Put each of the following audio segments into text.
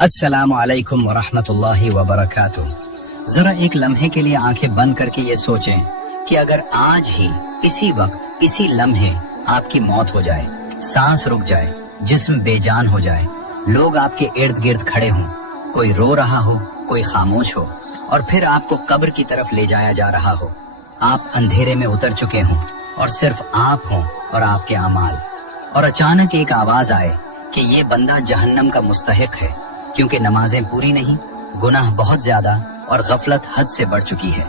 अस्सलामु अलैकुम वरहमतुल्लाहि वबरकातुह। जरा एक लम्हे के लिए आंखें बंद करके ये सोचें कि अगर आज ही इसी वक्त इसी लम्हे आपकी मौत हो जाए, सांस रुक जाए, जिस्म बेजान हो जाए, लोग आपके इर्द गिर्द खड़े हों, कोई रो रहा हो, कोई खामोश हो, और फिर आपको कब्र की तरफ ले जाया जा रहा हो, आप अंधेरे में उतर चुके हों और सिर्फ आप हों और आपके अमाल, और अचानक एक आवाज आए कि ये बंदा जहन्नम का मुस्तहिक है क्योंकि नमाजें पूरी नहीं, गुनाह बहुत ज्यादा और गफलत हद से बढ़ चुकी है।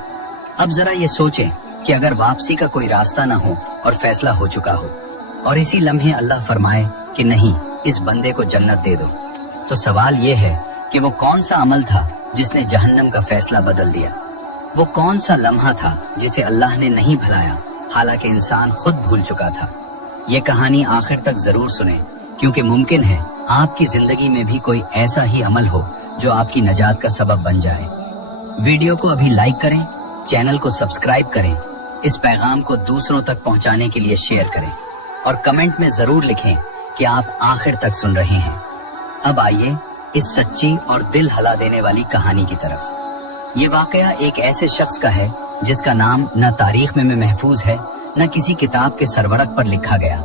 अब जरा ये सोचें कि अगर वापसी का कोई रास्ता ना हो और फैसला हो चुका हो और इसी लम्हे अल्लाह फरमाए कि नहीं, इस बंदे को जन्नत दे दो, तो सवाल ये है कि वो कौन सा अमल था जिसने जहन्नम का फैसला बदल दिया? वो कौन सा लम्हा था जिसे अल्लाह ने नहीं भुलाया, हालांकि इंसान खुद भूल चुका था? ये कहानी आखिर तक जरूर सुने, क्योंकि मुमकिन है आपकी जिंदगी में भी कोई ऐसा ही अमल हो जो आपकी नजात का सबब बन जाए। वीडियो को अभी लाइक करें, चैनल को सब्सक्राइब करें, इस पैगाम को दूसरों तक पहुंचाने के लिए शेयर करें और कमेंट में जरूर लिखें कि आप आखिर तक सुन रहे हैं। अब आइए इस सच्ची और दिल हिला देने वाली कहानी की तरफ। ये वाकया एक ऐसे शख्स का है जिसका नाम न तारीख में महफूज है, न किसी किताब के सरवरक पर लिखा गया,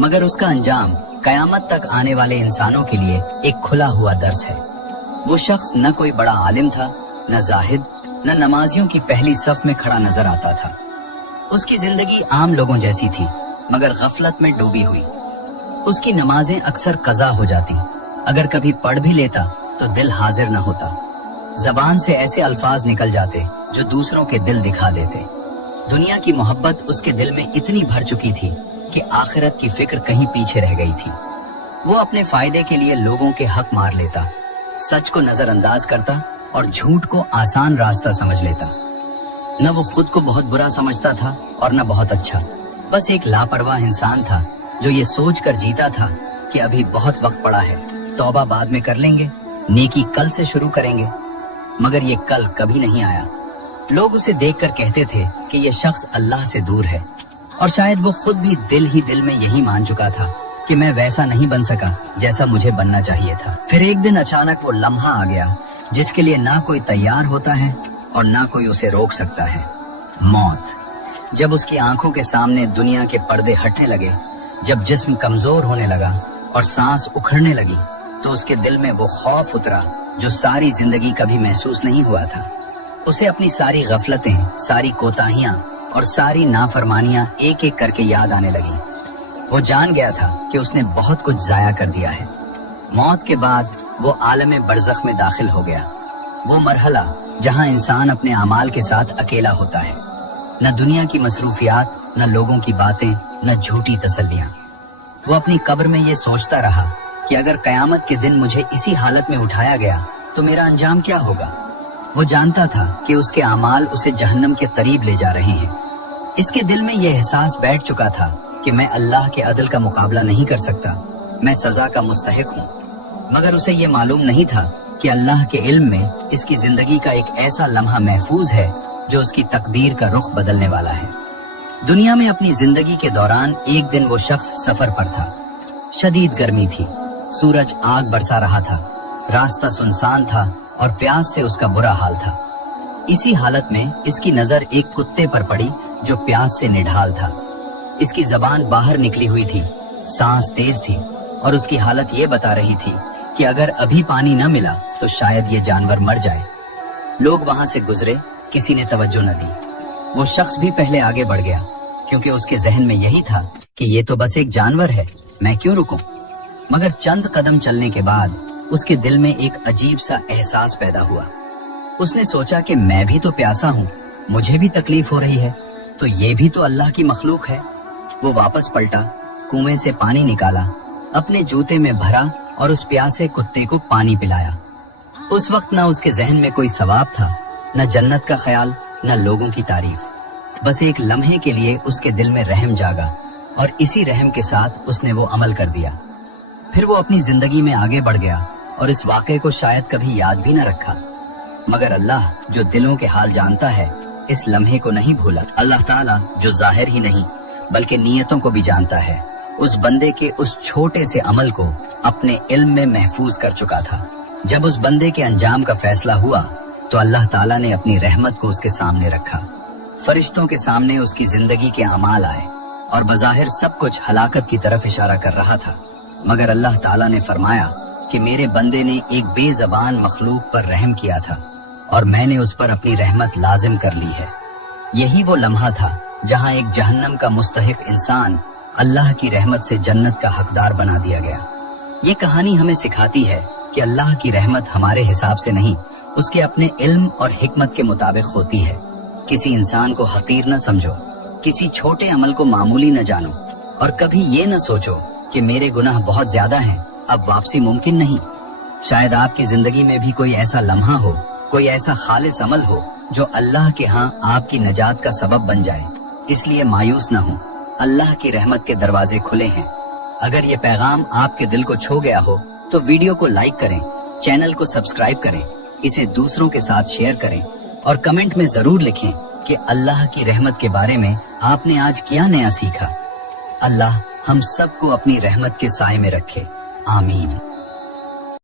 मगर उसका अंजाम कयामत तक आने वाले इंसानों के लिए एक खुला हुआ दर्स है। वो शख्स न कोई बड़ा आलिम था, न जाहिद, न नमाजियों की पहली सफ में खड़ा नजर आता था। उसकी जिंदगी आम लोगों जैसी थी, मगर गफलत में डूबी हुई। उसकी नमाजें अक्सर कज़ा हो जाती, अगर कभी पढ़ भी लेता तो दिल हाजिर न होता। जबान से ऐसे अल्फाज निकल जाते जो दूसरों के दिल दिखा देते। दुनिया की मोहब्बत उसके दिल में इतनी भर चुकी थी कि आखिरत की फिक्र कहीं पीछे रह गई थी। वो अपने फायदे के लिए लोगों के हक मार लेता, सच को नजरअंदाज करता और झूठ को आसान रास्ता समझ लेता। न वो खुद को बहुत बुरा समझता था और न बहुत अच्छा, बस एक लापरवाह इंसान था जो ये सोच कर जीता था कि अभी बहुत वक्त पड़ा है, तौबा बाद में कर लेंगे, नेकी कल से शुरू करेंगे। मगर ये कल कभी नहीं आया। लोग उसे देखकर कहते थे कि ये शख्स अल्लाह से दूर है, और शायद वो खुद भी दिल में यही मान चुका था कि मैं वैसा नहीं बन सका जैसा मुझे बनना चाहिए था। फिर एक दिन अचानक वो लम्हा आ गया जिसके लिए ना कोई तैयार होता है और ना कोई उसे रोक सकता है, मौत। जब उसकी आंखों के सामने दुनिया के पर्दे हटने लगे, जब जिस्म कमजोर होने लगा और सांस उखड़ने लगी, तो उसके दिल में वो खौफ उतरा जो सारी जिंदगी कभी महसूस नहीं हुआ था। उसे अपनी सारी गफलतें, सारी कोताहियां और सारी नाफरमानियां एक एक करके याद आने लगी। वो जान गया था कि उसने बहुत कुछ जाया कर दिया है। मौत के बाद वो आलम बरज़ख में दाखिल हो गया, वो मरहला जहां इंसान अपने अमाल के साथ अकेला होता है। न दुनिया की मसरूफियात, न लोगों की बातें, न झूठी तसल्लियां। वो अपनी कब्र में ये सोचता रहा कि अगर कयामत के दिन मुझे इसी हालत में उठाया गया तो मेरा अंजाम क्या होगा। वो जानता था कि उसके अमाल उसे जहन्नम के करीब ले जा रहे हैं। इसके दिल में यह एहसास बैठ चुका था कि मैं अल्लाह के अदल का मुकाबला नहीं कर सकता, मैं सजा का मुस्तहिक हूँ। मगर उसे ये मालूम नहीं था कि अल्लाह के इल्म में इसकी जिंदगी का एक ऐसा लम्हा महफूज है जो उसकी तकदीर का रुख बदलने वाला है। दुनिया में अपनी जिंदगी के दौरान एक दिन वो शख्स सफर पर था। शदीद गर्मी थी, सूरज आग बरसा रहा था, रास्ता सुनसान था और प्यास से उसका बुरा हाल था। इसी हालत में इसकी नजर एक कुत्ते पर पड़ी जो प्यास से निढाल था। इसकी जबान बाहर निकली हुई थी, सांस तेज थी और उसकी हालत ये बता रही थी कि अगर अभी पानी न मिला तो शायद ये जानवर मर जाए। लोग वहां से गुजरे, किसी ने तवज्जो न दी। वो शख्स भी पहले आगे बढ़ गया, क्योंकि उसके जहन में यही था कि ये तो बस एक जानवर है, मैं क्यों रुकूं। मगर चंद कदम चलने के बाद उसके दिल में एक अजीब सा एहसास पैदा हुआ। उसने सोचा कि मैं भी तो प्यासा हूँ, मुझे भी तकलीफ हो रही है, तो ये भी तो अल्लाह की मखलूक है। वो वापस पलटा, कुएं से पानी निकाला, अपने जूते में भरा और उस प्यासे कुत्ते को पानी पिलाया। उस वक्त न उसके जहन में कोई सवाब था, न जन्नत का ख्याल, न लोगों की तारीफ। बस एक लम्हे के लिए उसके दिल में रहम जागा और इसी रहम के साथ उसने वो अमल कर दिया। फिर वो अपनी जिंदगी में आगे बढ़ गया और इस वाक़े को शायद कभी याद भी न रखा। मगर अल्लाह जो दिलों के हाल जानता है, इस लम्हे को नहीं भूला। अल्लाह ताला जो जाहिर ही नहीं बल्कि नीयतों को भी जानता है, उस बंदे के उस छोटे से अमल को अपने इल्म में महफूज कर चुका था। जब उस बंदे के अंजाम का फैसला हुआ तो अल्लाह ताला ने अपनी रहमत को उसके सामने रखा। फरिश्तों के सामने उसकी जिंदगी के अमाल आए और बज़ाहिर सब कुछ हलाकत की तरफ इशारा कर रहा था, मगर अल्लाह ताला ने फरमाया कि मेरे बंदे ने एक बेज़बान मखलूक पर रहम किया था और मैंने उस पर अपनी रहमत लाजिम कर ली है। यही वो लम्हा था जहां एक जहन्नम का मुस्तहिक इंसान अल्लाह की रहमत से जन्नत का हकदार बना दिया गया। ये कहानी हमें सिखाती है कि अल्लाह की रहमत हमारे हिसाब से नहीं, उसके अपने इल्म और हिकमत के मुताबिक होती है। किसी इंसान को हकीर न समझो, किसी छोटे अमल को मामूली न जानो और कभी ये न सोचो कि मेरे गुनाह बहुत ज्यादा हैं, अब वापसी मुमकिन नहीं। शायद आपकी जिंदगी में भी कोई ऐसा लम्हा हो, कोई ऐसा खालिस अमल हो जो अल्लाह के यहाँ आपकी नजात का सबब बन जाए। इसलिए मायूस न हो, अल्लाह की रहमत के दरवाजे खुले हैं। अगर ये पैगाम आपके दिल को छू गया हो तो वीडियो को लाइक करें, चैनल को सब्सक्राइब करें, इसे दूसरों के साथ शेयर करें और कमेंट में जरूर लिखें कि अल्लाह की रहमत के बारे में आपने आज क्या नया सीखा। अल्लाह हम सबको अपनी रहमत के साए में रखे। आमीन।